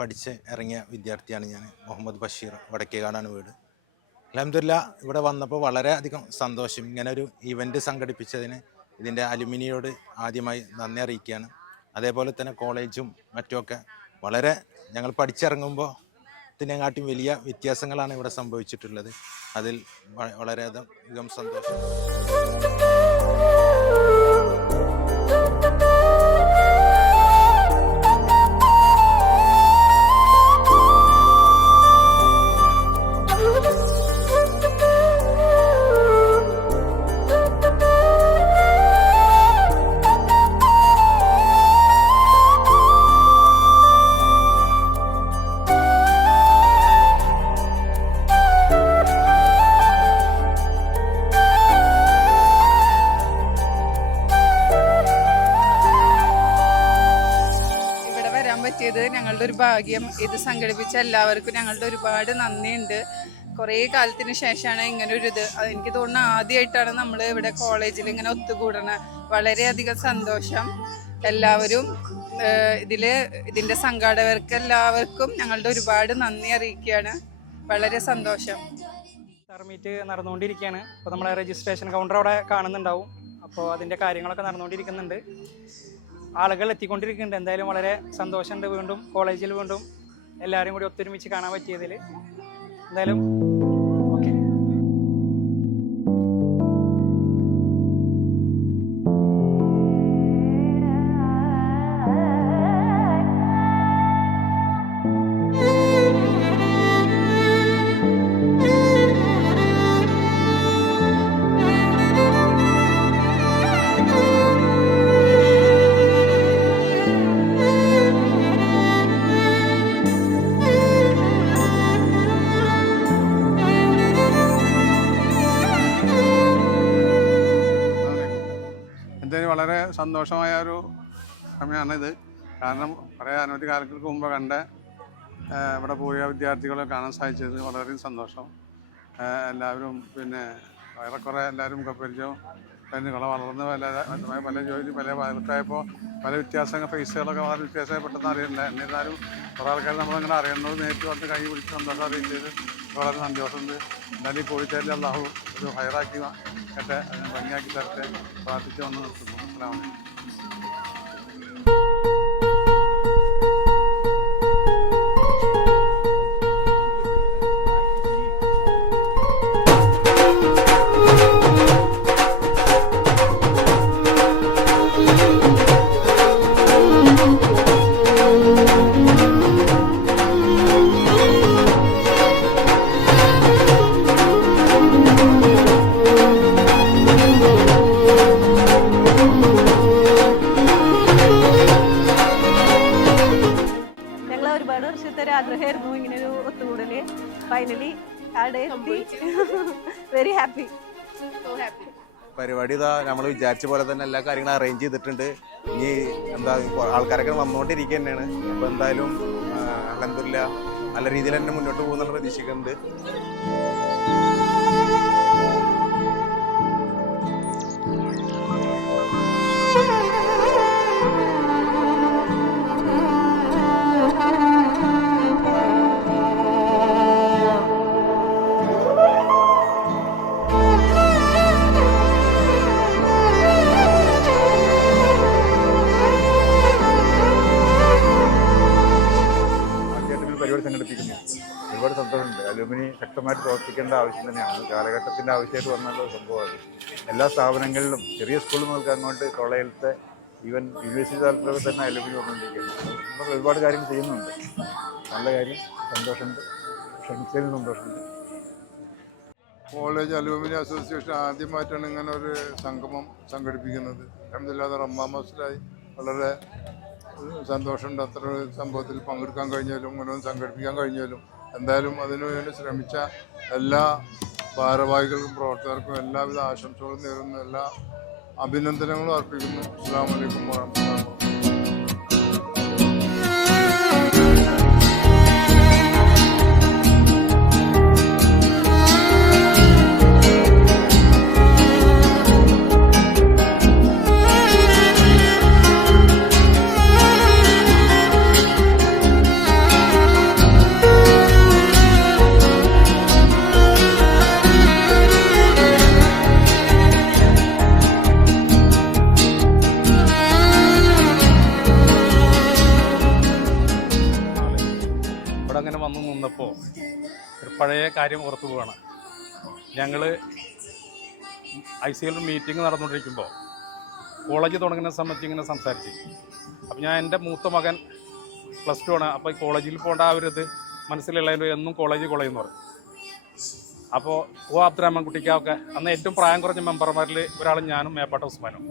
പഠിച്ച് ഇറങ്ങിയ വിദ്യാർത്ഥിയാണ് ഞാൻ. മുഹമ്മദ് ബഷീർ, വടക്കേകാടാണ് വീട്. അൽഹംദുലില്ലാ ഇവിടെ വന്നപ്പോൾ വളരെയധികം സന്തോഷം. ഇങ്ങനൊരു ഇവൻ്റ് സംഘടിപ്പിച്ചതിന് ഇതിൻ്റെ അലുമിനിയോട് ആദ്യമായി നന്ദി അറിയിക്കുകയാണ്. അതേപോലെ തന്നെ കോളേജും മറ്റുമൊക്കെ വളരെ ഞങ്ങൾ പഠിച്ചിറങ്ങുമ്പോൾ ത്തിനെക്കാട്ടും വലിയ വ്യത്യാസങ്ങളാണ് ഇവിടെ സംഭവിച്ചിട്ടുള്ളത്. അതിൽ വളരെയധികം സന്തോഷം. പറ്റിയത് ഞങ്ങളുടെ ഒരു ഭാഗ്യം. ഇത് സംഘടിപ്പിച്ച എല്ലാവർക്കും ഞങ്ങളുടെ ഒരുപാട് നന്ദിയുണ്ട്. കുറേ കാലത്തിന് ശേഷമാണ് ഇങ്ങനെ ഒരു ഇത്. എനിക്ക് തോന്നുന്നു ആദ്യമായിട്ടാണ് നമ്മൾ ഇവിടെ കോളേജിൽ ഇങ്ങനെ ഒത്തുകൂടണത്. വളരെയധികം സന്തോഷം. എല്ലാവരും ഇതിൻ്റെ സംഘാടകർക്ക് എല്ലാവർക്കും ഞങ്ങളുടെ ഒരുപാട് നന്ദി അറിയിക്കുകയാണ്. വളരെ സന്തോഷം. മീറ്റ് നടന്നുകൊണ്ടിരിക്കുകയാണ്. അപ്പോൾ നമ്മളെ രജിസ്ട്രേഷൻ കൗണ്ടർ അവിടെ കാണുന്നുണ്ടാവും. അപ്പോൾ അതിൻ്റെ കാര്യങ്ങളൊക്കെ നടന്നുകൊണ്ടിരിക്കുന്നുണ്ട്. ആളുകൾ എത്തിക്കൊണ്ടിരിക്കുന്നുണ്ട്. എന്തായാലും വളരെ സന്തോഷമുണ്ട്. വീണ്ടും കോളേജിൽ വീണ്ടും എല്ലാവരും കൂടി ഒത്തൊരുമിച്ച് കാണാൻ പറ്റിയതിൽ എന്തായാലും ഓക്കെ. വളരെ സന്തോഷമായ ഒരു സമയമാണിത്. കാരണം കുറേ അനവധി കാലങ്ങൾക്ക് മുമ്പ് കണ്ട ഇവിടെ പൂർവ്വ വിദ്യാർത്ഥികളെ കാണാൻ സാധിച്ചത് വളരെ സന്തോഷം. എല്ലാവരും പിന്നെ ഏറെക്കുറെ എല്ലാവരും പരിചയം കുള വളർന്ന് പല ജോലി പല ഭാഗത്തായപ്പോൾ പല ഫേസുകളൊക്കെ വളരെ വ്യത്യാസമായി പെട്ടെന്ന് അറിയണ്ട. എന്നിരുന്നാലും കുറേ ആൾക്കാർ നമ്മളിങ്ങനെ അറിയുന്നത് നേരിട്ട് വന്ന് കൈ പിടിച്ച് സന്തോഷം അറിയിച്ചത് വളരെ സന്തോഷമുണ്ട്. എന്നാലും ഈ കോഴിത്തേരിൽ അള്ളാഹു ഒരു ഹയറാക്കി കേട്ടെ, ഭംഗിയാക്കി തരട്ടെ പ്രാർത്ഥിച്ച് വന്ന് നിർത്തുന്നു. അസ്സലാമു അലൈക്കും. ഒരുപാട് വർഷത്തെ ഒരു ആഗ്രഹമായിരുന്നു ഇങ്ങനൊരു ഒത്തുകൂടല്. ഫൈനലി അവിടെ എത്തി. Very happy. പരിപാടി ഇതാ നമ്മൾ വിചാരിച്ച പോലെ തന്നെ എല്ലാ കാര്യങ്ങളും അറേഞ്ച് ചെയ്തിട്ടുണ്ട്. ഇനി എന്താ ആൾക്കാരൊക്കെ വന്നുകൊണ്ടിരിക്കുക തന്നെയാണ്. അപ്പോൾ എന്തായാലും അൽഹംദുലില്ലാ നല്ല രീതിയിൽ തന്നെ മുന്നോട്ട് പോകുന്നുള്ള പ്രതീക്ഷിക്കുന്നുണ്ട്. സംഘടിപ്പിക്കുന്നു. ഒരുപാട് സന്തോഷമുണ്ട്. അലുമിനി ശക്തമായിട്ട് പ്രവർത്തിക്കേണ്ട ആവശ്യം തന്നെയാണ്. കാലഘട്ടത്തിൻ്റെ ആവശ്യമായിട്ട് വന്നുള്ള സംഭവമാണ്. എല്ലാ സ്ഥാപനങ്ങളിലും ചെറിയ സ്കൂളിൽ മുതൽക്ക് അങ്ങോട്ട് കോളേജിലത്തെ ഈവൻ യൂണിവേഴ്സിറ്റി തലത്തിലൊക്കെ തന്നെ അലുമിനി വന്നുകൊണ്ടിരിക്കുകയാണ്. നമ്മൾ ഒരുപാട് കാര്യങ്ങൾ ചെയ്യുന്നുണ്ട്. നല്ല കാര്യം, സന്തോഷമുണ്ട്. ക്ഷണിച്ചതിന് സന്തോഷമുണ്ട്. കോളേജ് അലുമിനി അസോസിയേഷൻ ആദ്യമായിട്ടാണ് ഇങ്ങനെ ഒരു സംഗമം സംഘടിപ്പിക്കുന്നത്. അൽഹംദുലില്ലാഹ് റമദാൻ മാസത്തിലായി വളരെ സന്തോഷമുണ്ട്. അത്ര സംഭവത്തിൽ പങ്കെടുക്കാൻ കഴിഞ്ഞാലും ഇങ്ങനെ സംഘടിപ്പിക്കാൻ കഴിഞ്ഞാലും എന്തായാലും അതിനുവേണ്ടി ശ്രമിച്ച എല്ലാ ഭാരവാഹികൾക്കും പ്രവർത്തകർക്കും എല്ലാവിധ ആശംസകളും നേരുന്നു. എല്ലാ അഭിനന്ദനങ്ങളും അർപ്പിക്കുന്നു. അസ്സലാമു അലൈക്കും വറഹ്മത്തുള്ളാഹി. വന്നപ്പോൾ ഒരു പഴയ കാര്യം ഓർത്തു പോവാണ്. ഞങ്ങൾ ICL മീറ്റിംഗ് നടന്നുകൊണ്ടിരിക്കുമ്പോൾ കോളേജ് തുടങ്ങുന്ന സമയത്ത് ഇങ്ങനെ സംസാരിച്ചു. അപ്പോൾ ഞാൻ എൻ്റെ മൂത്ത മകൻ +2 ആണ്. അപ്പോൾ കോളേജിൽ പോകേണ്ട ആ ഒരു ഇത് മനസ്സിലുള്ളതിൻ്റെ എന്നും കോളേജ് എന്ന് പറയും. അപ്പോൾ അബ്ദുറഹ്മാൻ കുട്ടിക്കൊക്കെ അന്ന് ഏറ്റവും പ്രായം കുറഞ്ഞ മെമ്പർമാരിൽ ഒരാളും ഞാനും മേപ്പാട്ട ഉസ്മാനും.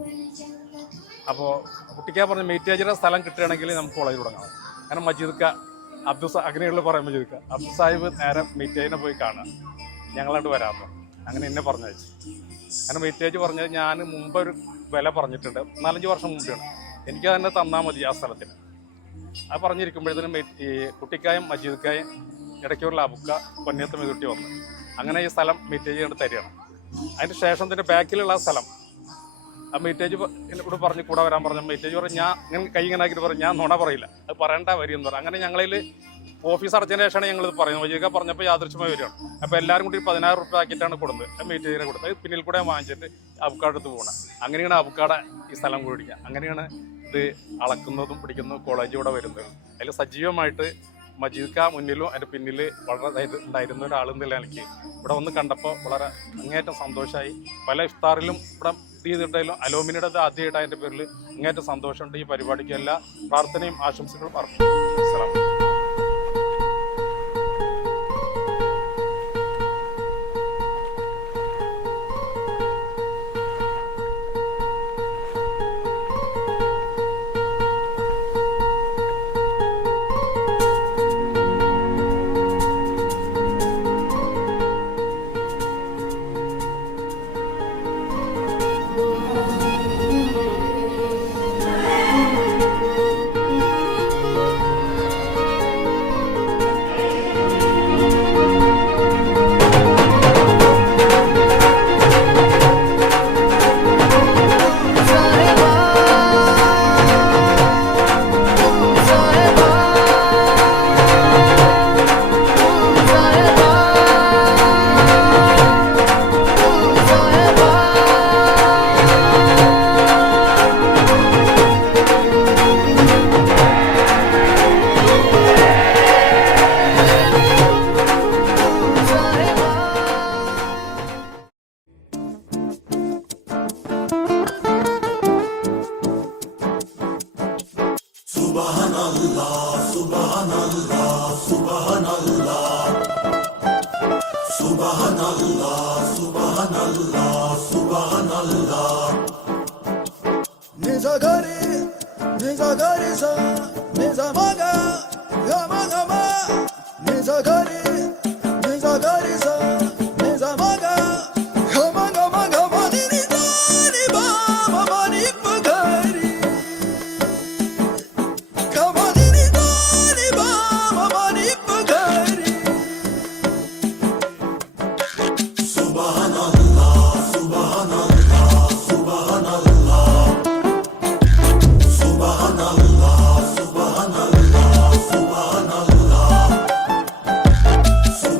അപ്പോൾ കുട്ടിക്ക പറഞ്ഞ് മീറ്റേജിയുടെ സ്ഥലം കിട്ടുകയാണെങ്കിൽ നമുക്ക് കോളേജ് തുടങ്ങാം. അങ്ങനെ മജീദ്ക്ക അങ്ങനെയുള്ള പറയാൻ മജീദ്ക്ക അബ്ദുൽ സാഹിബ് നേരെ മീറ്റേജിനെ പോയി കാണുക, ഞങ്ങളോട്ട് വരാമെന്ന്. അങ്ങനെ എന്നെ പറഞ്ഞയച്ചു. അങ്ങനെ മീറ്റേജ് പറഞ്ഞത് ഞാൻ മുമ്പ് ഒരു വില പറഞ്ഞിട്ടുണ്ട്, 4-5 വർഷം മുമ്പാണ്. എനിക്ക് തന്നെ തന്നാൽ മതി ആ സ്ഥലത്തിന്. അത് പറഞ്ഞിരിക്കുമ്പോഴത്തേനും ഈ കുട്ടിക്കായും മജീദ്ക്കായും ഇടയ്ക്കുള്ള അബുക്ക പൊന്നേത്ത് മെതുട്ടി വന്നു. അങ്ങനെ ഈ സ്ഥലം മീറ്റേജ് കണ്ട് തരികയാണ്. അതിൻ്റെ ശേഷം തന്നെ ബാക്കിലുള്ള സ്ഥലം ആ മീറ്റേജ് ഇവിടെ പറഞ്ഞ് കൂടെ വരാൻ പറഞ്ഞു. മീറ്റേജ് പറഞ്ഞ് ഞാൻ ഇങ്ങനെ കൈ ഇങ്ങനെ ആക്കിയിട്ട് പറഞ്ഞു, ഞാൻ നുണ പറയില്ല, അത് പറയേണ്ട വരിയെന്ന് പറഞ്ഞു. അങ്ങനെ ഞങ്ങളിൽ ഓഫീസ് അടച്ചതിന് ശേഷമാണ് ഞങ്ങളിത് പറയുന്നത്. വൈകിയൊക്കെ പറഞ്ഞപ്പോൾ യാദൃശ്യമായി വരികയാണ്. അപ്പോൾ എല്ലാവരും കൂടി 16 റുപ്യ ആക്കിയിട്ടാണ് കൊടുത്തത്. മീറ്റേജിനെ കൊടുത്തത് പിന്നിൽ കൂടെ വാങ്ങിച്ചിട്ട് അബുക്കാട് എടുത്ത് പോകണം. അങ്ങനെയാണ് അബുക്കാടെ ഈ സ്ഥലം കൂടിക്കുക. അങ്ങനെയാണ് ഇത് അളക്കുന്നതും പിടിക്കുന്നതും കോളേജ് ഇവിടെ വരുന്നത്. അതിൽ സജീവമായിട്ട് മജീദ്ക്ക മുന്നിലും അതിൻ്റെ പിന്നിൽ വളരെ ഉണ്ടായിരുന്ന ഒരാളെന്നുള്ള എനിക്ക് ഇവിടെ വന്ന് കണ്ടപ്പോൾ വളരെ അങ്ങേയറ്റം സന്തോഷമായി. പല ഇഫ്താറിലും ഇവിടെ ചെയ്തിട്ടായാലും അലോമിനിയുടെ ആദ്യമായിട്ട് അതിൻ്റെ പേരിൽ അങ്ങേയറ്റം സന്തോഷമുണ്ട്. ഈ പരിപാടിക്ക് എല്ലാ പ്രാർത്ഥനയും ആശംസകളും അർപ്പിക്കുന്നു.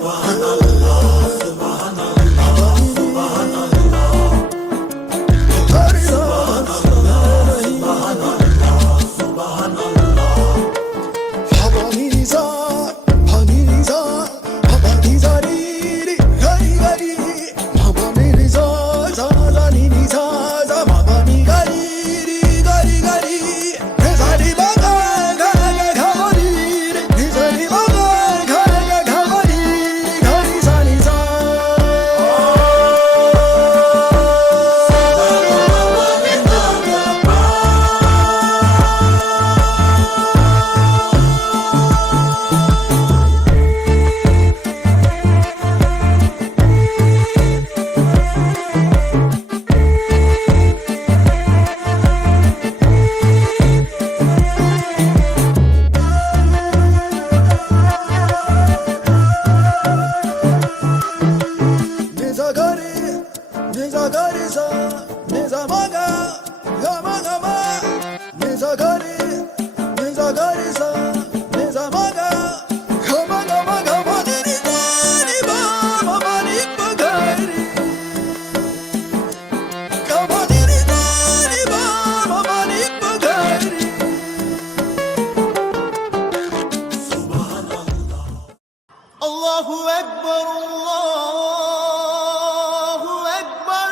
Subhanallah, അല്ലാഹു അക്ബർ അല്ലാഹു അക്ബർ.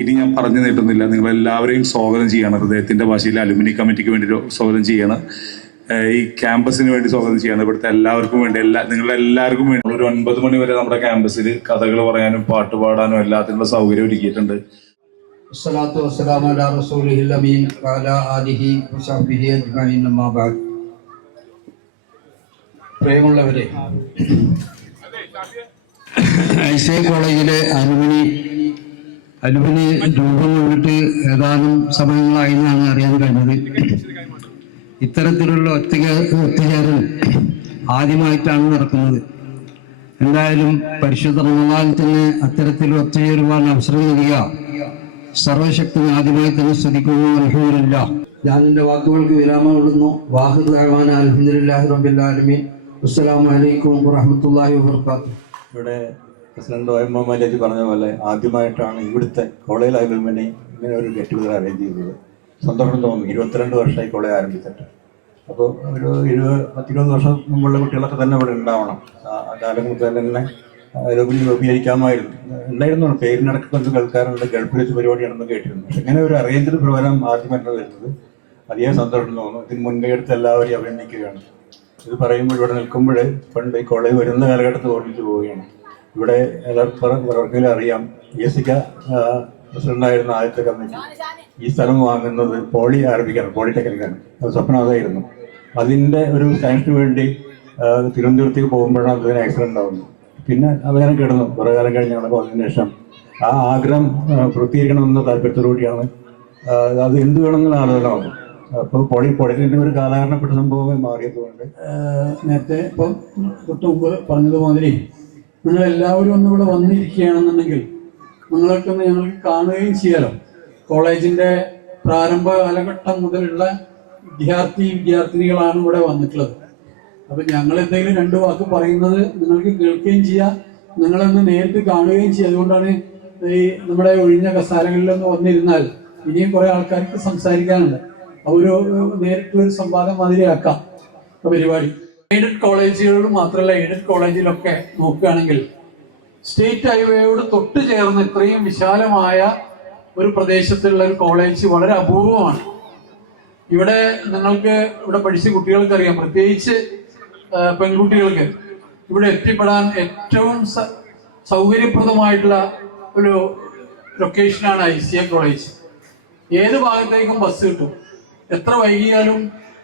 ഇനി ഞാൻ പറഞ്ഞു നീട്ടുന്നില്ല, നിങ്ങളെല്ലാവരെയും സ്വാഗതം ചെയ്യാണ്. ഹൃദയത്തിന്റെ ഭാഷയിൽ അലുമിനി കമ്മിറ്റിക്ക് വേണ്ടി സ്വാഗതം ചെയ്യാണ്. ഈ ക്യാമ്പസിന് വേണ്ടി സ്വാഗതം ചെയ്യാണ്. ഇവിടുത്തെ എല്ലാവർക്കും വേണ്ടി, നിങ്ങളുടെ എല്ലാവർക്കും വേണ്ടി ഒരു 9 മണി വരെ നമ്മുടെ ക്യാമ്പസിൽ കഥകൾ പറയാനും പാട്ട് പാടാനും എല്ലാത്തിനുള്ള സൗകര്യം ഒരുക്കിയിട്ടുണ്ട്. വസ്സലാത്തു വസ്സലാമു അലാ റസൂലിഹിൽ അമീൻ വഅലാ ആലിഹി വസഹ്ബിഹി അജ്മഈൻ. അമ്മാ ബഅദ്. പ്രിയമുള്ളവരെ, ഐസേ കോളേജിലെ അലുമിനി രൂപം കൊണ്ടിട്ട് ഏതാനും സമയങ്ങളായി എന്നാണ് അറിയാൻ കഴിഞ്ഞത്. ഇത്തരത്തിലുള്ള ഒത്തുചേരൽ ആദ്യമായിട്ടാണ് നടക്കുന്നത്. എന്തായാലും പരിശുദ്ധ റമദാനിന് അത്തരത്തിൽ ഒത്തുചേരുവാൻ അവസരം നൽകിയ സർവശക്തന് ആദ്യമായി തന്നെ സ്തുതിക്കുന്നു. അൽഹംദുലില്ലാഹ്. ഞാൻ എൻ്റെ വാക്കുകൾക്ക് വിരാമം ഇടുന്നു. വാഹിദ് റഹ്മാൻ അൽഹംദുലില്ലാഹി റബ്ബിൽ ആലമീൻ. അസ്സലാമു അലൈക്കും വറഹ്മത്തുള്ളാഹി വബറകാതുഹു. ഇവിടെ പ്രസിഡന്റ് OM മൊഹമ്മദ് പറഞ്ഞ പോലെ ആദ്യമായിട്ടാണ് ഇവിടുത്തെ കോളേജ് അലുമിനി ഇങ്ങനെ ഒരു ഗെറ്റ് ടുഗദർ അറേഞ്ച് ചെയ്തത്. സന്തോഷം തോന്നുന്നു. 22 വർഷമായി കോളേജ് ആരംഭിച്ചിട്ട്. അപ്പോൾ ഒരു 20-20 വർഷം മുമ്പുള്ള കുട്ടികളൊക്കെ തന്നെ ഇവിടെ ഉണ്ടാവണം. ആ കാലം മുതൽ തന്നെ അലുമിനി ഉണ്ടായിരുന്നു. പേരിനടക്കം കൊണ്ട് കേൾക്കാറുണ്ട്, ഗൾഫിൽ വെച്ച് പരിപാടിയാണെന്ന് കേട്ടിരുന്നു. പക്ഷെ ഇങ്ങനെ ഒരു അറേഞ്ച്ഡ് പ്രോഗ്രാം ആദ്യമായിട്ടാണ് വരുന്നത്. അധികം സന്തോഷം തോന്നുന്നു. ഇതിന് മുൻകൈ എടുത്ത് എല്ലാവരെയും അഭിനന്ദിക്കുകയാണ്. ഇത് പറയുമ്പോൾ ഇവിടെ നിൽക്കുമ്പോൾ പണ്ട് ഈ കോളേജ് വരുന്ന കാലഘട്ടത്തിൽ ഓർമ്മിച്ച് പോവുകയാണ്. ഇവിടെ എല്ലാവർക്കും അറിയാം, ESICA പ്രസിഡന്റായിരുന്ന ആദ്യത്തെ കമ്മിറ്റി ഈ സ്ഥലം വാങ്ങുന്നത് പോളിടെക്നിക്കാണ്. അത് സ്വപ്നം അതായിരുന്നു. അതിൻ്റെ ഒരു സയൻസിന് വേണ്ടി തിരുവനന്തപുരത്തേക്ക് പോകുമ്പോഴാണ് അതിന് ആക്സിഡന്റ് ആവുന്നത്. പിന്നെ അതങ്ങനെ കിടന്നു. കുറേ കാലം കഴിഞ്ഞ് ഞങ്ങൾ വന്നതിന് ശേഷം ആ ആഗ്രഹം പൂർത്തീകരിക്കണമെന്ന താല്പര്യത്തോടുകൂടിയാണ് അത് എന്ത് വേണമെന്നുള്ള ആലോചന വന്നു. അപ്പോൾ പോളിടെക്നിക്കിൻ്റെ ഒരു കാലഹരണപ്പെട്ട സംഭവമായി മാറിയതുകൊണ്ട് നേരത്തെ ഇപ്പം തൊട്ട് മുമ്പ് പറഞ്ഞതുമാതിരി നിങ്ങളെല്ലാവരും ഒന്ന് ഇവിടെ വന്നിരിക്കുകയാണെന്നുണ്ടെങ്കിൽ നിങ്ങൾക്കൊന്ന് ഞങ്ങൾക്ക് കാണുകയും ചെയ്യാലോ. കോളേജിൻ്റെ പ്രാരംഭ കാലഘട്ടം മുതലുള്ള വിദ്യാർത്ഥിനികളാണ് ഇവിടെ വന്നിട്ടുള്ളത്. അപ്പം ഞങ്ങൾ എന്തെങ്കിലും 2 വാക്ക് പറയുന്നത് നിങ്ങൾക്ക് കേൾക്കുകയും ചെയ്യാം, നിങ്ങളൊന്ന് നേരിട്ട് കാണുകയും ചെയ്യാം. അതുകൊണ്ടാണ് ഈ നമ്മുടെ ഒഴിഞ്ഞ കസാലകളിലൊന്ന് വന്നിരുന്നാൽ ഇനിയും കുറെ ആൾക്കാർക്ക് സംസാരിക്കാനുണ്ട്. ഒരു നേരിട്ടുള്ളൊരു സംവാദം മാതിരിയാക്കാം പരിപാടി. എയ്ഡഡ് കോളേജുകളിലും മാത്രമല്ല, എയ്ഡഡ് കോളേജിലൊക്കെ നോക്കുകയാണെങ്കിൽ സ്റ്റേറ്റ് ഹൈവേയോട് തൊട്ട് ചേർന്ന് ഇത്രയും വിശാലമായ ഒരു പ്രദേശത്തുള്ള ഒരു കോളേജ് വളരെ അപൂർവമാണ്. ഇവിടെ നിങ്ങൾക്ക് ഇവിടെ പഠിച്ച കുട്ടികൾക്കറിയാം, പ്രത്യേകിച്ച് പെൺകുട്ടികൾക്ക് ഇവിടെ എത്തിപ്പെടാൻ ഏറ്റവും സൗകര്യപ്രദമായിട്ടുള്ള ഒരു ലൊക്കേഷനാണ് ICA കോളേജ്. ഏത് ഭാഗത്തേക്കും ബസ് കിട്ടും. എത്ര വൈകിയാലും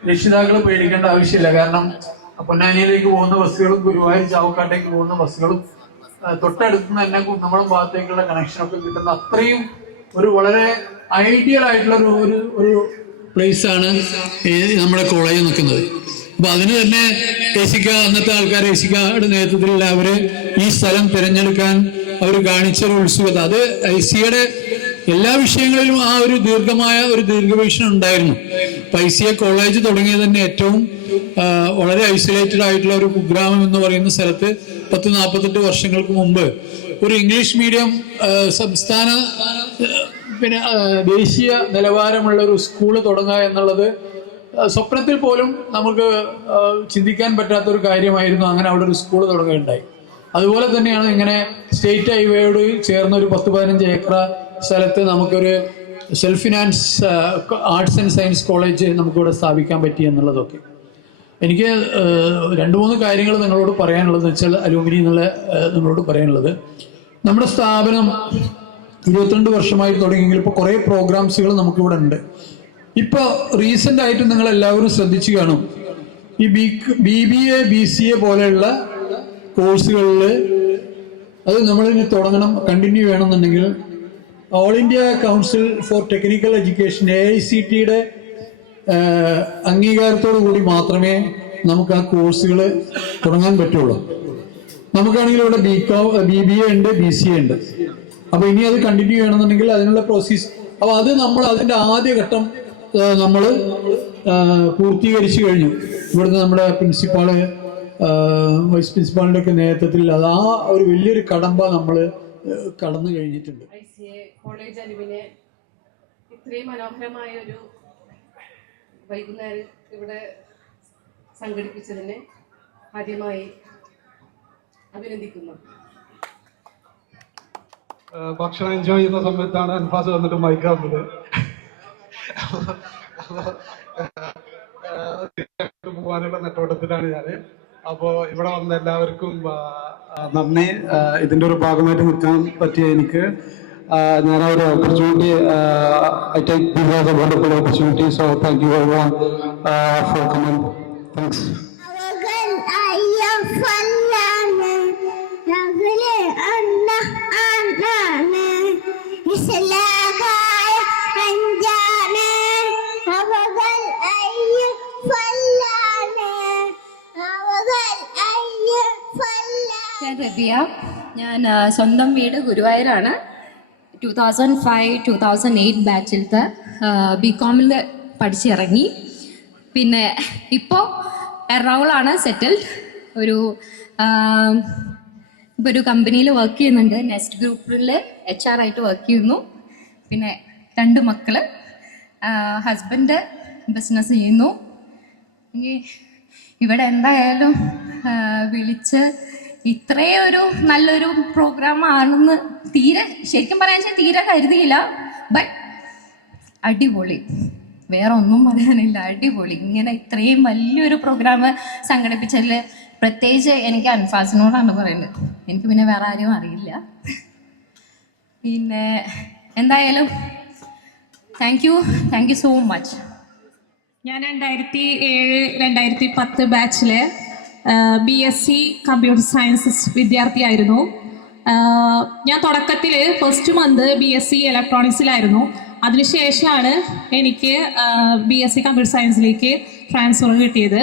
രക്ഷിതാക്കൾ പേടിക്കേണ്ട ആവശ്യമില്ല. കാരണം പൊന്നാനിയിലേക്ക് പോകുന്ന ബസ്സുകളും ഗുരുവായൂർ ചാവക്കാട്ടേക്ക് പോകുന്ന ബസ്സുകളും തൊട്ടടുത്ത് തന്നെ കുന്നംകുളം ഭാഗത്തേക്കുള്ള കണക്ഷനൊക്കെ കിട്ടുന്ന അത്രയും ഒരു വളരെ ഐഡിയൽ ആയിട്ടുള്ള ഒരു പ്ലേസ് ആണ് നമ്മുടെ കോളേജ് നിൽക്കുന്നത്. അപ്പൊ അതിന് തന്നെ അന്നത്തെ ആൾക്കാർ ഏശിക്കയുടെ നേതൃത്വത്തിലുള്ള അവര് ഈ സ്ഥലം തിരഞ്ഞെടുക്കാൻ അവർ കാണിച്ചൊരു ഉത്സുകത, അത് ICAയുടെ എല്ലാ വിഷയങ്ങളിലും ആ ഒരു ദീർഘവീക്ഷണം ഉണ്ടായിരുന്നു. ICA കോളേജ് തുടങ്ങിയത് തന്നെ ഏറ്റവും വളരെ ഐസൊലേറ്റഡ് ആയിട്ടുള്ള ഒരു കുഗ്രാമം എന്ന് പറയുന്ന സ്ഥലത്ത് 40-48 വർഷങ്ങൾക്ക് മുമ്പ് ഒരു ഇംഗ്ലീഷ് മീഡിയം സംസ്ഥാന ദേശീയ നിലവാരമുള്ള ഒരു സ്കൂള് തുടങ്ങുക എന്നുള്ളത് സ്വപ്നത്തിൽ പോലും നമുക്ക് ചിന്തിക്കാൻ പറ്റാത്തൊരു കാര്യമായിരുന്നു. അങ്ങനെ അവിടെ ഒരു സ്കൂൾ തുടങ്ങുകയുണ്ടായി. അതുപോലെ തന്നെയാണ് ഇങ്ങനെ സ്റ്റേറ്റ് ഹൈവേയോട് ചേർന്ന ഒരു 10-15 ഏക്കർ സ്ഥലത്ത് നമുക്കൊരു self finance arts and Science college നമുക്കിവിടെ സ്ഥാപിക്കാൻ പറ്റി എന്നുള്ളതൊക്കെ. എനിക്ക് 2-3 കാര്യങ്ങൾ നിങ്ങളോട് പറയാനുള്ളതെന്ന് വെച്ചാൽ അലൂമിനി എന്നുള്ള നിങ്ങളോട് പറയാനുള്ളത്, നമ്മുടെ സ്ഥാപനം 22 വർഷമായി തുടങ്ങിയെങ്കിൽ ഇപ്പോൾ കുറേ പ്രോഗ്രാംസുകൾ നമുക്കിവിടെ ഉണ്ട്. ഇപ്പോൾ റീസെൻ്റ് ആയിട്ട് നിങ്ങൾ എല്ലാവരും ശ്രദ്ധിച്ചു കാണും, ഈ BBA BCA പോലെയുള്ള കോഴ്സുകളിൽ അത് നമ്മളിനി തുടങ്ങണം, കണ്ടിന്യൂ ചെയ്യണമെന്നുണ്ടെങ്കിൽ all India council for technical education AICTയുടെ അംഗീകാരത്തോടു കൂടി മാത്രമേ നമുക്ക് ആ കോഴ്സുകൾ തുടങ്ങാൻ പറ്റുള്ളൂ. നമുക്കാണെങ്കിൽ ഇവിടെ BBA ഉണ്ട്, BCA ഉണ്ട്. അപ്പൊ ഇനി അത് കണ്ടിന്യൂ ചെയ്യണമെന്നുണ്ടെങ്കിൽ അതിനുള്ള പ്രോസസ്, അപ്പൊ അത് നമ്മൾ അതിന്റെ ആദ്യഘട്ടം നമ്മൾ പൂർത്തീകരിച്ചു കഴിഞ്ഞു. ഇവിടുന്ന് നമ്മുടെ പ്രിൻസിപ്പാള് വൈസ് പ്രിൻസിപ്പാളിന്റെ ഒക്കെ നേതൃത്വത്തിൽ അത് ആ ഒരു വലിയൊരു കടമ്പ നമ്മൾ കടന്നു കഴിഞ്ഞിട്ടുണ്ട്. ICA കോളേജ് അലുമിനെ ഇത്രയും മനോഹരമായ ഒരു വൈകുന്നേരം ഇവിടെ സംഘടിപ്പിച്ചതിനെ ആദ്യമായി അഭിനന്ദിക്കുന്നു. ഭക്ഷണം എൻജോയ് ചെയ്യുന്ന സമയത്താണ് അൻഫാസ് വന്നിട്ട് മൈക്കാവുന്നത്. പോകാനുള്ള നെട്ടോട്ടത്തിലാണ് ഞാൻ. അപ്പോൾ ഇവിടെ വന്ന എല്ലാവർക്കും നന്ദി. ഇതിൻ്റെ ഒരു ഭാഗമായിട്ട് നിൽക്കാൻ പറ്റിയ എനിക്ക് ഞാൻ ഒരു opportunity I take this as A wonderful opportunity. So thank you everyone for coming. Thanks. ഞാൻ റബിയ. ഞാൻ സ്വന്തം വീട് ഗുരുവായൂരാണ്. 2005-2008 ബാച്ചിലത്തെ BCom പഠിച്ചിറങ്ങി. പിന്നെ ഇപ്പോൾ എറണാകുളമാണ് സെറ്റിൽഡ്. ഇപ്പോൾ ഒരു കമ്പനിയിൽ വർക്ക് ചെയ്യുന്നുണ്ട്. നെസ്റ്റ് ഗ്രൂപ്പിൽ HR ആയിട്ട് വർക്ക് ചെയ്യുന്നു. പിന്നെ 2 മക്കൾ. ഹസ്ബൻഡ് ബിസിനസ് ചെയ്യുന്നു. ഇവിടെ എന്തായാലും വിളിച്ച് ഇത്രയും ഒരു നല്ലൊരു പ്രോഗ്രാം ആണെന്ന് ശരിക്കും പറയാൻ വെച്ചാൽ തീരെ കരുതിയില്ല. ബട്ട് അടിപൊളി, വേറെ ഒന്നും പറയാനില്ല, അടിപൊളി. ഇങ്ങനെ ഇത്രയും വലിയൊരു പ്രോഗ്രാം സംഘടിപ്പിച്ചതിൽ പ്രത്യേകിച്ച് എനിക്ക് അൻഫാസിനോടാണ് പറയുന്നത്. എനിക്ക് പിന്നെ വേറെ ആരും അറിയില്ല. പിന്നെ എന്തായാലും താങ്ക് യു സോ മച്ച്. ഞാൻ 2007-2010 ബാച്ചിലെ BSc കമ്പ്യൂട്ടർ സയൻസ് വിദ്യാർത്ഥിയായിരുന്നു. ഞാൻ തുടക്കത്തിൽ ഫസ്റ്റ് മന്ത് BSc ഇലക്ട്രോണിക്സിലായിരുന്നു. അതിനുശേഷമാണ് എനിക്ക് BSc കമ്പ്യൂട്ടർ സയൻസിലേക്ക് ട്രാൻസ്ഫർ കിട്ടിയത്.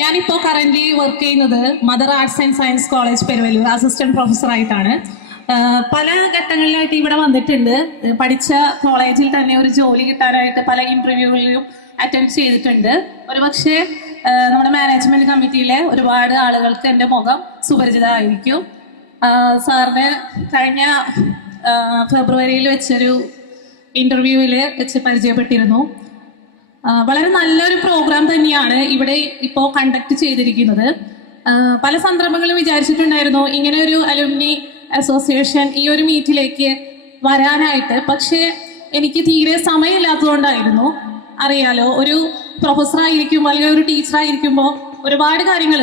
ഞാനിപ്പോൾ കറൻ്റ്ലി വർക്ക് ചെയ്യുന്നത് Mother Arts and Science College Peruvallur assistant പ്രൊഫസറായിട്ടാണ്. പല ഘട്ടങ്ങളിലായിട്ട് ഇവിടെ വന്നിട്ടുണ്ട്. പഠിച്ച കോളേജിൽ തന്നെ ഒരു ജോലി കിട്ടാനായിട്ട് പല ഇൻ്റർവ്യൂകളിലും അറ്റൻഡ് ചെയ്തിട്ടുണ്ട്. ഒരുപക്ഷെ നമ്മുടെ മാനേജ്മെൻറ്റ് കമ്മിറ്റിയിലെ ഒരുപാട് ആളുകൾക്ക് എൻ്റെ മുഖം സുപരിചിതമായിരിക്കും. സാറിന് കഴിഞ്ഞ ഫെബ്രുവരിയിൽ വെച്ചൊരു ഇൻ്റർവ്യൂവിൽ വെച്ച് പരിചയപ്പെട്ടിരുന്നു. വളരെ നല്ലൊരു പ്രോഗ്രാം തന്നെയാണ് ഇവിടെ ഇപ്പോൾ കണ്ടക്ട് ചെയ്തിരിക്കുന്നത്. പല സന്ദർഭങ്ങളും വിചാരിച്ചിട്ടുണ്ടായിരുന്നു ഇങ്ങനെ ഒരു അലുമിനി അസോസിയേഷൻ ഈ ഒരു മീറ്റിലേക്ക് വരാനായിട്ട്. പക്ഷേ എനിക്ക് തീരെ സമയമില്ലാത്തതുകൊണ്ടായിരുന്നു. അറിയാലോ, ഒരു പ്രൊഫസറായിരിക്കുമ്പോൾ അല്ലെങ്കിൽ ഒരു ടീച്ചറായിരിക്കുമ്പോൾ ഒരുപാട് കാര്യങ്ങൾ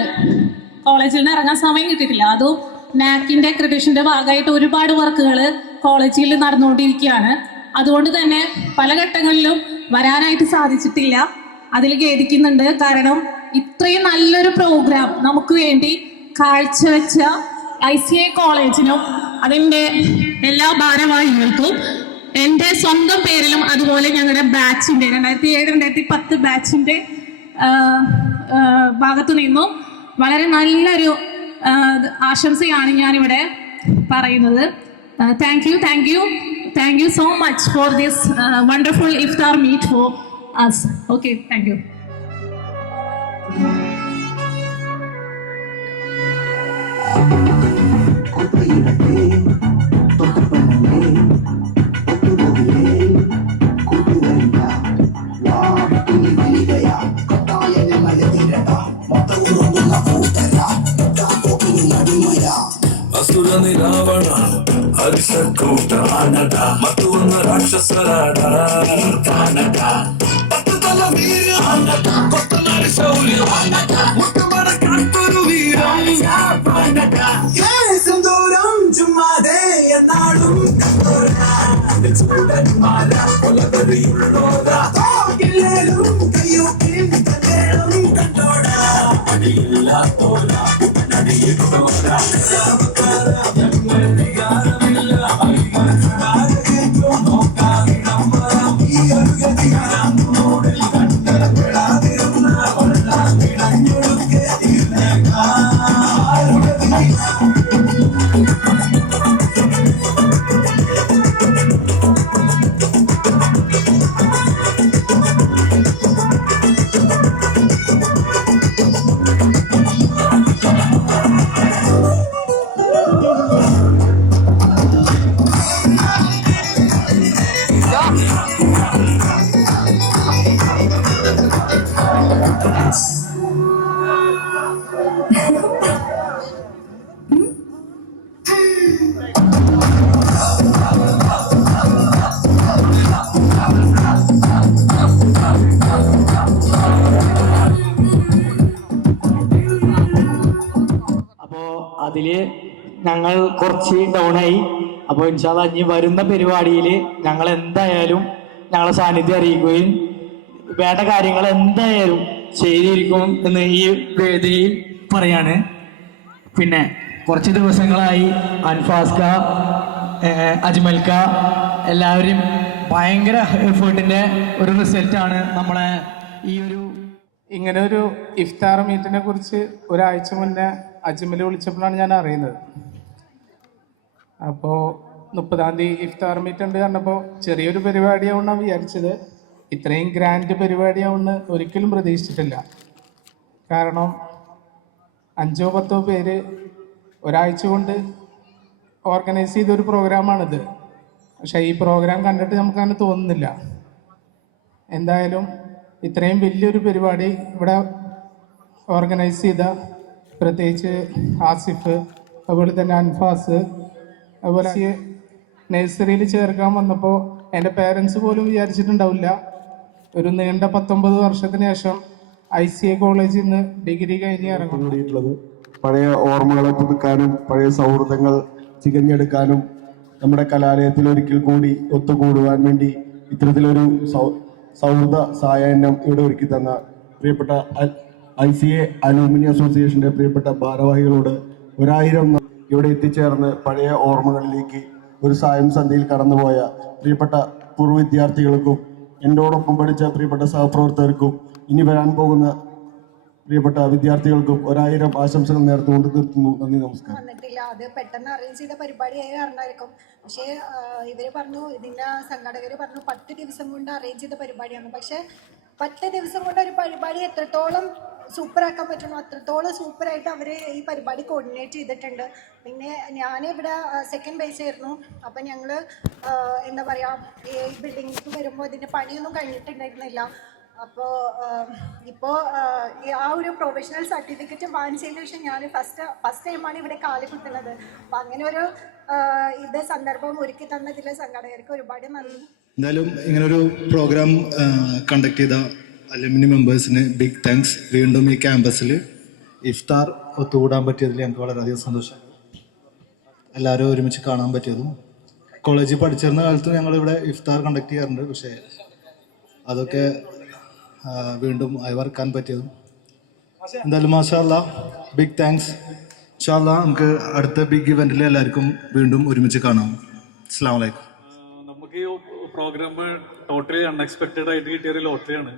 കോളേജിൽ നിന്ന് ഇറങ്ങാൻ സമയം കിട്ടിയിട്ടില്ല. അതും നാക്കിൻ്റെ അക്രഡിറ്റേഷൻ്റെ ഭാഗമായിട്ട് ഒരുപാട് വർക്കുകൾ കോളേജിൽ നടന്നുകൊണ്ടിരിക്കുകയാണ്. അതുകൊണ്ട് തന്നെ പല ഘട്ടങ്ങളിലും വരാനായിട്ട് സാധിച്ചിട്ടില്ല. അതിൽ ഖേദിക്കുന്നുണ്ട്. കാരണം ഇത്രയും നല്ലൊരു പ്രോഗ്രാം നമുക്ക് വേണ്ടി കാഴ്ചവെച്ച ICA കോളേജിനും അതിൻ്റെ എല്ലാ ഭാരവാഹികൾക്കും എൻ്റെ സ്വന്തം പേരിലും അതുപോലെ ഞങ്ങളുടെ ബാച്ചിൻ്റെ 2007-2010 ബാച്ചിൻ്റെ ഭാഗത്തു നിന്നും വളരെ നല്ലൊരു ആശംസയാണ് ഞാനിവിടെ പറയുന്നത്. Thank you so much for this wonderful iftar meet for us. Okay, thank you. Ravana ಹರಿಸಕೂಟ ಆನಡ ಮತ್ತು ಒಂದು ರಾಕ್ಷಸರಾಡ ಕಾನಡ ಪಟ್ಟದಲ ವೀರ ಆನಡ ಕೊತ್ತನಾರಿ ಶೌರ್ಯ ಆನಡ ಮುಟ್ಟಮಡ ಕಾಂತರು ವೀರ ಆನಡ സിന്ദൂരം ചുമ്മാതെ എന്നാളും ചൂടന്മാര കൊലവെറിയുള്ളോരാ കയ്യൂക്കിൻ കല്ലേറും കണ്ടോട അടിയില്ല തോരാ നടിയിട്ടോരാ ഞങ്ങൾ വികാരമില്ല നോക്കാതെ നമ്മളം ഈ ഒരു ഗതികാരോടിൽ കണ്ടപ്പെടാതിരുന്ന കൊള്ളാം ഇടഞ്ഞൊടുക്കെ അതിൽ ഞങ്ങൾ കുറച്ച് ഡൗണായി. അപ്പോൾ ഇൻഷാല്ലാ ഇനി വരുന്ന പരിപാടിയിൽ ഞങ്ങൾ എന്തായാലും ഞങ്ങളെ സാന്നിധ്യം അറിയിക്കുകയും വേണ്ട കാര്യങ്ങൾ എന്തായാലും ചെയ്തിരിക്കും എന്ന് ഈ വേദിയിൽ പറയാണ്. പിന്നെ കുറച്ച് ദിവസങ്ങളായി അൻഫാസ്ക, അജ്മൽക്ക എല്ലാവരും ഭയങ്കര എഫേർട്ടിൻ്റെ ഒരു റിസൾട്ടാണ് നമ്മളെ ഈ ഒരു ഇങ്ങനെ ഒരു ഇഫ്താർ മീറ്റിനെ കുറിച്ച് ഒരാഴ്ച മുന്നേ അജ്മൽ വിളിച്ചപ്പോഴാണ് ഞാൻ അറിയുന്നത്. അപ്പോൾ 30-ാം തീയതി ഇഫ്താർ മീറ്റ് ഉണ്ട് പറഞ്ഞപ്പോൾ ചെറിയൊരു പരിപാടിയാവുന്നാണ് വിചാരിച്ചത്. ഇത്രയും ഗ്രാൻഡ് പരിപാടിയാവുമെന്ന് ഒരിക്കലും പ്രതീക്ഷിച്ചിട്ടില്ല. കാരണം 5-10 പേര് ഒരാഴ്ച കൊണ്ട് ഓർഗനൈസ് ചെയ്തൊരു പ്രോഗ്രാമാണിത്. പക്ഷേ ഈ പ്രോഗ്രാം കണ്ടിട്ട് നമുക്കങ്ങനെ തോന്നുന്നില്ല. എന്തായാലും ഇത്രയും വലിയൊരു പരിപാടി ഇവിടെ ഓർഗനൈസ് ചെയ്ത പ്രത്യേകിച്ച് ആസിഫ്, അതുപോലെ തന്നെ അൻഫാസ്, അതുപോലെ നഴ്സറിയിൽ ചേർക്കാൻ വന്നപ്പോൾ എൻ്റെ പേരൻസ് പോലും വിചാരിച്ചിട്ടുണ്ടാവില്ല ഒരു നീണ്ട 19 വർഷത്തിന് ശേഷം ICA കോളേജിൽ നിന്ന് ഡിഗ്രി കഴിഞ്ഞ് ഇറങ്ങുന്നത്. പഴയ ഓർമ്മകളെ പുതുക്കാനും പഴയ സൗഹൃദങ്ങൾ തികഞ്ഞെടുക്കാനും നമ്മുടെ കലാലയത്തിൽ ഒരിക്കൽ കൂടി ഒത്തുകൂടുവാൻ വേണ്ടി ഇത്തരത്തിലൊരു സൗഹൃദ സായാഹ്നം ഇവിടെ ഒരുക്കി തന്ന പ്രിയപ്പെട്ട ICA അലൂമിനി അസോസിയേഷൻ്റെ പ്രിയപ്പെട്ട ഭാരവാഹികളോട് 1000 ഇവിടെ എത്തിച്ചേർന്ന് പഴയ ഓർമ്മകളിലേക്ക് ഒരു സായം സന്ധ്യയിൽ കടന്നുപോയ പ്രിയപ്പെട്ട പൂർവ്വ വിദ്യാർത്ഥികൾക്കും എന്നോടൊപ്പം പഠിച്ച പ്രിയപ്പെട്ട സഹപ്രവർത്തകർക്കും ഇനി വരാൻ പോകുന്ന പ്രിയപ്പെട്ട വിദ്യാർത്ഥികൾക്കും 1000 ആശംസകൾ നേർന്നുകൊണ്ട് നിർത്തുന്നു. നന്ദി, നമസ്കാരം. വന്നിട്ടില്ല, അത് പെട്ടെന്ന് അറേഞ്ച് ചെയ്ത പരിപാടിയായി കാരണമായിരിക്കും. പക്ഷേ ഇവർ പറഞ്ഞു, ഇതിൻ്റെ സംഘാടകർ പറഞ്ഞു 10 ദിവസം കൊണ്ട് അറേഞ്ച് ചെയ്ത പരിപാടിയാണ്. പക്ഷേ 10 ദിവസം കൊണ്ട് ഒരു പരിപാടി എത്രത്തോളം സൂപ്പറാക്കാൻ പറ്റുന്നു അത്രത്തോളം സൂപ്പറായിട്ട് അവർ ഈ പരിപാടി കോർഡിനേറ്റ് ചെയ്തിട്ടുണ്ട്. പിന്നെ ഞാനിവിടെ സെക്കൻഡ് ബേസ് ആയിരുന്നു. അപ്പം ഞങ്ങൾ എന്താ പറയുക, ഈ ബിൽഡിങ്ങിലേക്ക് വരുമ്പോൾ ഇതിൻ്റെ പണിയൊന്നും കഴിഞ്ഞിട്ടുണ്ടായിരുന്നില്ല. അപ്പോൾ ഇപ്പോൾ ആ ഒരു പ്രൊഫഷണൽ സർട്ടിഫിക്കറ്റ് വാങ്ങിച്ചതിന് ശേഷം ഞാൻ ഫസ്റ്റ് ടൈമാണ് ഇവിടെ കാല് കുത്തുന്നത്. അപ്പം അങ്ങനെ ഒരു സന്ദർഭം ഒരുക്കി തന്നതിലെ സംഘടകർക്ക് ഒരുപാട് നന്ദി. എന്തായാലും ഇങ്ങനൊരു പ്രോഗ്രാം കണ്ടക്ട് ചെയ്ത അലുമിനി മെമ്പേഴ്സിന് ബിഗ് താങ്ക്സ്. വീണ്ടും ഈ ക്യാമ്പസിൽ ഇഫ്താർ ഒത്തുകൂടാൻ പറ്റിയതിൽ ഞങ്ങൾക്ക് വളരെയധികം സന്തോഷം. എല്ലാവരും ഒരുമിച്ച് കാണാൻ പറ്റിയതും, കോളേജിൽ പഠിച്ചിരുന്ന കാലത്ത് ഞങ്ങളിവിടെ ഇഫ്താർ കണ്ടക്ട് ചെയ്യാറുണ്ട്. പക്ഷേ അതൊക്കെ വീണ്ടും അയവർക്കാൻ പറ്റിയതും. എന്തായാലും മാഷാ അല്ലാഹ് ബിഗ് താങ്ക്സ്. ഇൻഷാ അല്ലാഹ് നമുക്ക് അടുത്ത ബിഗ് ഇവൻറ്റിൽ എല്ലാവർക്കും വീണ്ടും ഒരുമിച്ച് കാണാം. അസ്സലാമു അലൈക്കും. നമുക്ക് ഈ പ്രോഗ്രാം ടോട്ടലി അൺഎക്സ്പെക്റ്റഡ് ആയിട്ട് കിട്ടിയൊരു ലോട്ടറിയാണ്.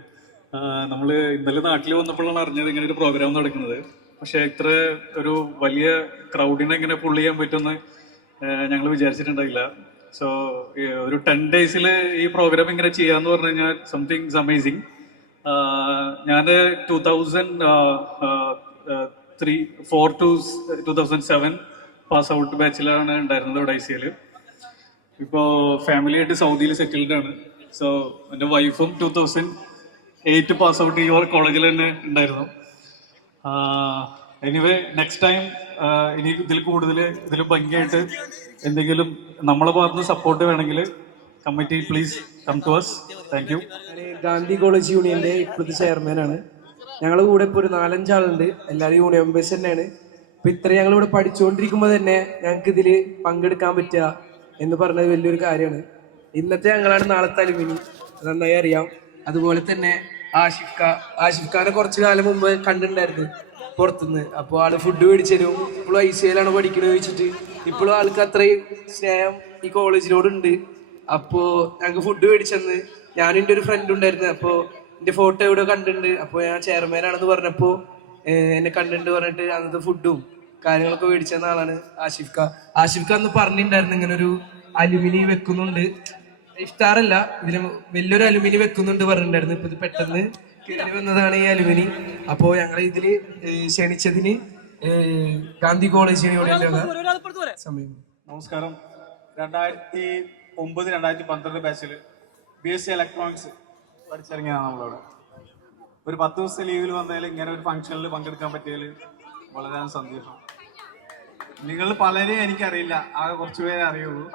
നമ്മൾ ഇന്നലെ നാട്ടിൽ വന്നപ്പോഴാണ് അറിഞ്ഞത് ഇങ്ങനെ ഒരു പ്രോഗ്രാം നടക്കുന്നത്. പക്ഷെ ഇത്ര ഒരു വലിയ ക്രൗഡിനെ ഇങ്ങനെ പുള്ള് ചെയ്യാൻ പറ്റുമെന്ന് ഞങ്ങൾ വിചാരിച്ചിട്ടുണ്ടായില്ല. സോ ഒരു 10 days ഈ പ്രോഗ്രാം ഇങ്ങനെ ചെയ്യാന്ന് പറഞ്ഞു കഴിഞ്ഞാൽ സംതിങ് ഇസ് അമേസിങ്. ഞാൻ 2004 to 2007 പാസ് ഔട്ട് ബാച്ചിലാണ് ഉണ്ടായിരുന്നത് ഇവിടെ ICL. ഇപ്പോൾ ഫാമിലി ആയിട്ട് സൗദിയിൽ സെറ്റിൽഡ് ആണ്. സോ എൻ്റെ വൈഫും 2008 പാസ് ഔട്ട് ഈ കോളേജിൽ തന്നെ ഉണ്ടായിരുന്നു. എനിവേ നെക്സ്റ്റ് ടൈം ഇനി ഇതിൽ കൂടുതൽ ഇതിൽ ഭംഗിയായിട്ട് എന്തെങ്കിലും നമ്മളെ ഭാഗത്ത് സപ്പോർട്ട് വേണമെങ്കിൽ committee please come to us. Thank you. Gandhi college യൂണിയൻ്റെ ഇപ്പോഴത്തെ ചെയർമാനാണ്. ഞങ്ങളുടെ കൂടെ ഇപ്പോൾ ഒരു 4-5 ആളുണ്ട്. എല്ലാവരും യൂണിയൻ മെമ്പേഴ്സ് തന്നെയാണ്. ഇപ്പം ഇത്രയും ഞങ്ങളിവിടെ പഠിച്ചുകൊണ്ടിരിക്കുമ്പോൾ തന്നെ ഞങ്ങൾക്ക് ഇതിൽ പങ്കെടുക്കാൻ പറ്റുക എന്ന് പറഞ്ഞത് വലിയൊരു കാര്യമാണ്. ഇന്നത്തെ ഞങ്ങളാണ് നാളത്തെ അലുമിനി, നന്നായി അറിയാം. അതുപോലെ തന്നെ ആഷിഫ് ഖാനെ കുറച്ച് കാലം മുമ്പ് കണ്ടിട്ടുണ്ടായിരുന്നു പുറത്തുനിന്ന്. അപ്പോൾ ആള് ഫുഡ് മേടിച്ചു തരും. ഇപ്പോഴും ICL പഠിക്കണമെന്ന് ചോദിച്ചിട്ട് ഇപ്പോഴും ആൾക്ക് അത്രയും സ്നേഹം ഈ കോളേജിനോടുണ്ട്. അപ്പോൾ ഞങ്ങൾക്ക് ഫുഡ് മേടിച്ചെന്ന്. ഞാനും എൻ്റെ ഒരു ഫ്രണ്ട് ഉണ്ടായിരുന്നു. അപ്പോൾ എൻ്റെ ഫോട്ടോ ഇവിടെ കണ്ടിട്ടുണ്ട്. അപ്പോൾ ഞാൻ ചെയർമാനാണെന്ന് പറഞ്ഞപ്പോൾ എന്നെ കണ്ടിട്ടുണ്ട് പറഞ്ഞിട്ട് അന്നത്തെ ഫുഡും കാര്യങ്ങളൊക്കെ മേടിച്ചെന്ന ആളാണ് ആഷിഫ് ഖാൻ. ആഷിഫ് ഖാൻ എന്ന് പറഞ്ഞിട്ടുണ്ടായിരുന്നു ഇങ്ങനെ ഒരു അലുമിനി വെക്കുന്നുണ്ട്, ഇഫ്താറല്ല ഇതിന് വലിയൊരു അലുമിനി വെക്കുന്നുണ്ട് പറഞ്ഞിട്ടുണ്ടായിരുന്നു. ഇപ്പൊ ഇത് പെട്ടെന്ന് കയറി വന്നതാണ് ഈ അലുമിനി. അപ്പോൾ ഞങ്ങൾ ഇതിൽ ക്ഷണിച്ചതിന് ഗാന്ധി കോളേജ് സമയം. നമസ്കാരം. 2009-2012 ബാച്ചിൽ BSc ഇലക്ട്രോണിക്സ് പഠിച്ചിറങ്ങിയതാണ് നമ്മളവിടെ. ഒരു 10 ദിവസത്തെ ലീവിൽ വന്നതിൽ ഇങ്ങനെ ഒരു ഫംഗ്ഷനിൽ പങ്കെടുക്കാൻ പറ്റിയതിൽ വളരെ സന്തോഷം. നിങ്ങൾ പലരെയും എനിക്കറിയില്ല, ആകെ കുറച്ച് പേരെ അറിയുള്ളൂ.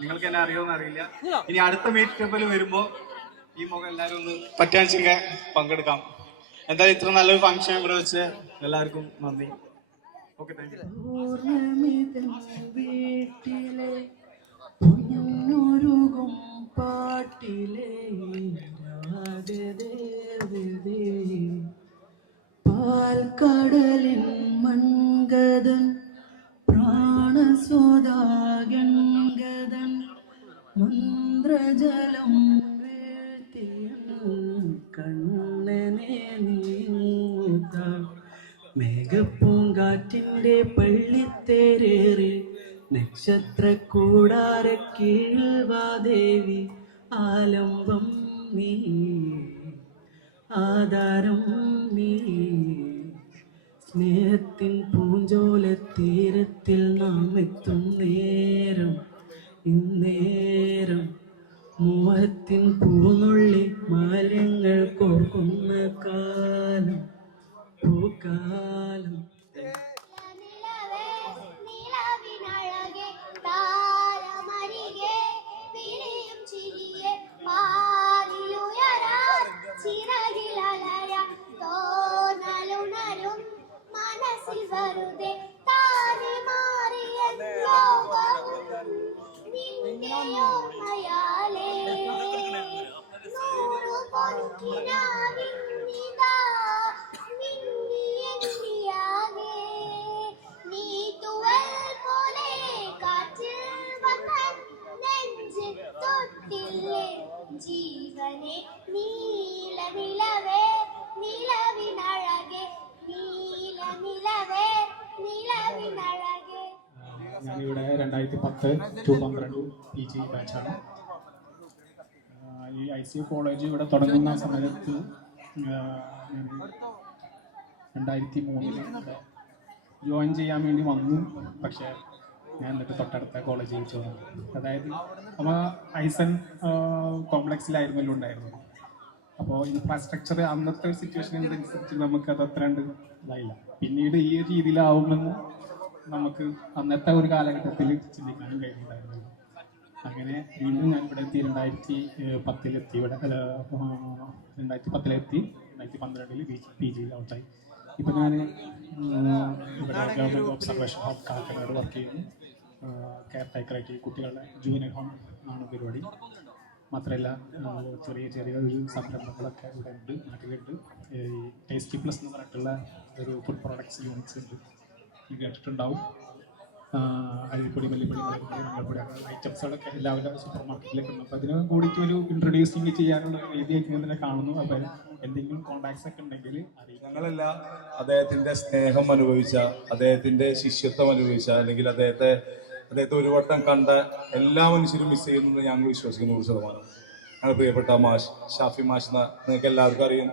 നിങ്ങൾക്ക് എന്നെ അറിയുമെന്ന് അറിയില്ല. ഇനി അടുത്ത മീറ്റപ്പിൽ വരുമ്പോൾ ഈ മുഖം എല്ലാവരും ഒന്ന് പറ്റാച്ചിങ്ങ പങ്കെടുക്കാം. എന്തായാലും ഇത്ര നല്ലൊരു ഫംഗ്ഷൻ ഇവിടെ വെച്ച് എല്ലാവർക്കും നന്ദി. Okay, thank you. പാൽക്കടലിൻ മൺഗതൻ പ്രാണസ്വദാഗൻ മന്ത്രജലം കണ്ണനെ നീത്ത മേഘപ്പൂങ്കാറ്റിൻ്റെ പള്ളിത്തേരേറി നക്ഷത്ര കൂടാരക്കീഴിൽ വാദേവി ആലംബം നീ ആധാരം നീ സ്നേഹത്തിൻ പൂഞ്ചോല തീരത്തിൽ നാം എത്തും നേരം ഇന്നേരം മോഹത്തിൻ പൂനുള്ളി മാലിന്യങ്ങൾ കോർക്കുന്ന കാലം പൂക്കാലം. ജീവനെ നീല നിലവേ നിലവിനഴകെ നീല നിലവേ നിലവിനഴകെ. ഞാനിവിടെ 2010-12 PG ബാച്ചാണ്. ഈ ICU കോളേജ് ഇവിടെ തുടങ്ങുന്ന സമയത്ത് 2003 ഇവിടെ ജോയിൻ ചെയ്യാൻ വേണ്ടി വന്നു. പക്ഷേ ഞാൻ എന്നിട്ട് തൊട്ടടുത്ത കോളേജിൽ ചേർന്നു. അതായത് നമ്മൾ ഐസൺ കോംപ്ലക്സിലായിരുന്നല്ലോ ഉണ്ടായിരുന്നത്. അപ്പോൾ ഇൻഫ്രാസ്ട്രക്ചർ അന്നത്തെ സിറ്റുവേഷനനുസരിച്ച് നമുക്കത് അത്ര ഇതായില്ല. പിന്നീട് ഈ രീതിയിലാവുമെന്ന് നമുക്ക് അന്നത്തെ ഒരു കാലഘട്ടത്തിൽ ചിന്തിക്കാനും കഴിയുന്നുണ്ടായിരുന്നു. അങ്ങനെ വീണ്ടും ഞാൻ ഇവിടെ എത്തി 2010 ഇവിടെ 2010 2012 PG ഔട്ടായി. ഇപ്പം ഞാൻ ഇവിടെ government observation home Kakkanad work ചെയ്യുന്നു. കെയർ ടേക്കറായിട്ട് കുട്ടികളുടെ ജൂനിയർ ഹോം ആണ് പരിപാടി. മാത്രമല്ല ചെറിയ ചെറിയ ഒരു സംരംഭങ്ങളൊക്കെ ഇവിടെ ഉണ്ട്, നാട്ടിലുണ്ട്. ഈ ടേസ്റ്റി പ്ലസ് എന്ന് പറഞ്ഞിട്ടുള്ള ഒരു ഫുഡ് പ്രോഡക്ട്സ് യൂണിറ്റ്സ് ഉണ്ട്, കേട്ടിട്ടുണ്ടാവും. അരിപ്പൊടി, മല്ലിപ്പൊടി, മഞ്ഞൾപ്പൊടി ഐറ്റംസുകളൊക്കെ എല്ലാവരും സൂപ്പർ മാർക്കറ്റിലേക്ക് ഉണ്ട്. അപ്പോൾ അതിന് കൂടിയിട്ട് ഒരു ഇൻട്രൊഡ്യൂസിങ് ചെയ്യാനുള്ള രീതിയായിട്ട് ഞാൻ തന്നെ കാണുന്നു. അപ്പോൾ എന്തെങ്കിലും കോൺടാക്ട്സ് ഒക്കെ ഉണ്ടെങ്കിൽ ഞങ്ങളല്ല അദ്ദേഹത്തിൻ്റെ സ്നേഹം അനുഭവിച്ച, അദ്ദേഹത്തിൻ്റെ ശിഷ്യത്വം അനുഭവിച്ച, അല്ലെങ്കിൽ അദ്ദേഹത്തെ ഒരു വട്ടം കണ്ട എല്ലാ മനുഷ്യരും മിസ് ചെയ്യുന്നത് ഞങ്ങൾ വിശ്വസിക്കുന്നു 100%. ഞങ്ങൾ പ്രിയപ്പെട്ട മാഷ് ഷാഫി മാഷ് എന്ന നിങ്ങൾക്ക് എല്ലാവർക്കും അറിയാം,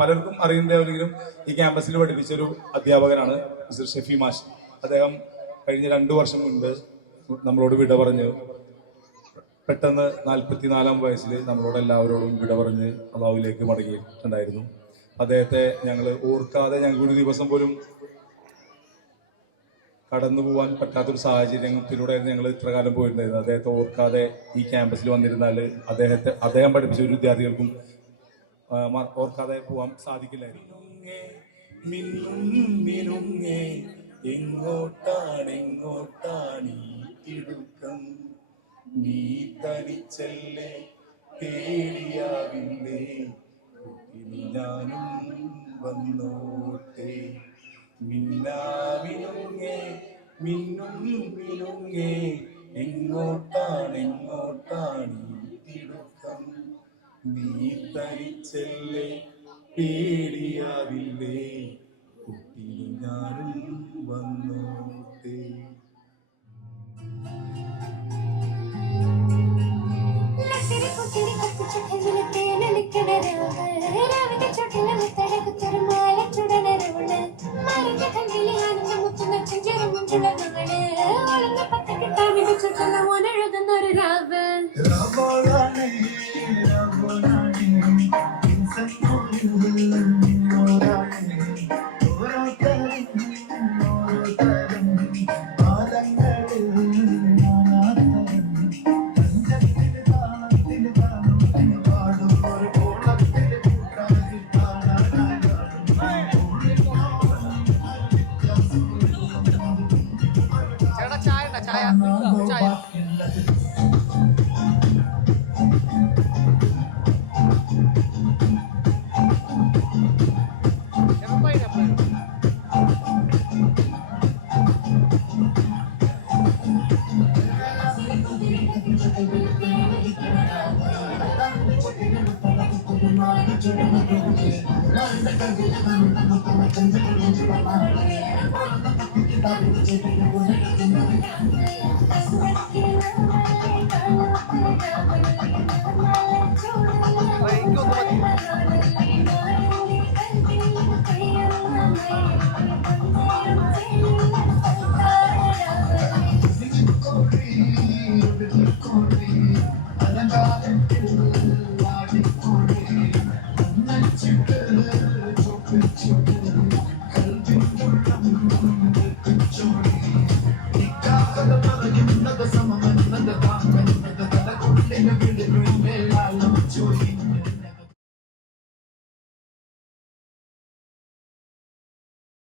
പലർക്കും അറിയുന്നവരെങ്കിലും ഈ ക്യാമ്പസിൽ പഠിപ്പിച്ചൊരു അധ്യാപകനാണ് മിസ്റ്റർ ഷഫി മാഷ്. അദ്ദേഹം കഴിഞ്ഞ 2 വർഷം മുൻപ് നമ്മളോട് വിട പറഞ്ഞ് പെട്ടെന്ന് 44-ാം വയസ്സിൽ നമ്മളോട് എല്ലാവരോടും വിട പറഞ്ഞ് അള്ളാഹുവിലേക്ക് മടങ്ങിയിട്ടുണ്ടായിരുന്നു. അദ്ദേഹത്തെ ഞങ്ങൾ ഓർക്കാതെ ഞങ്ങൾക്ക് ഒരു ദിവസം പോലും കടന്നു പോകാൻ പറ്റാത്തൊരു സാഹചര്യത്തിലൂടെയായിരുന്നു ഞങ്ങൾ ഇത്ര കാലം പോയിരുന്നത്. അദ്ദേഹത്തെ ഓർക്കാതെ ഈ ക്യാമ്പസിൽ വന്നിരുന്നാൽ അദ്ദേഹം പഠിപ്പിച്ച ഒരു വിദ്യാർത്ഥികൾക്കും ഓർക്കാതെ പോകാൻ സാധിക്കില്ലായിരുന്നു. എങ്ങോട്ടാണെങ്ങോട്ടാണീ തിടുക്കം, നീ തനിച്ചല്ലേ പേടിയാവില്ലേ, ഞാനും വന്നോട്ടെ. മിന്നാമിനുങ്ങേ മിന്നും മിനുങ്ങേ, എങ്ങോട്ടാണെങ്ങോട്ടാണീ തിടുക്കം, നീ തനിച്ചല്ലേ പേടിയാവില്ലേ, കുട്ടിയിൽ ഞാനും വന്നോട്ടെ. I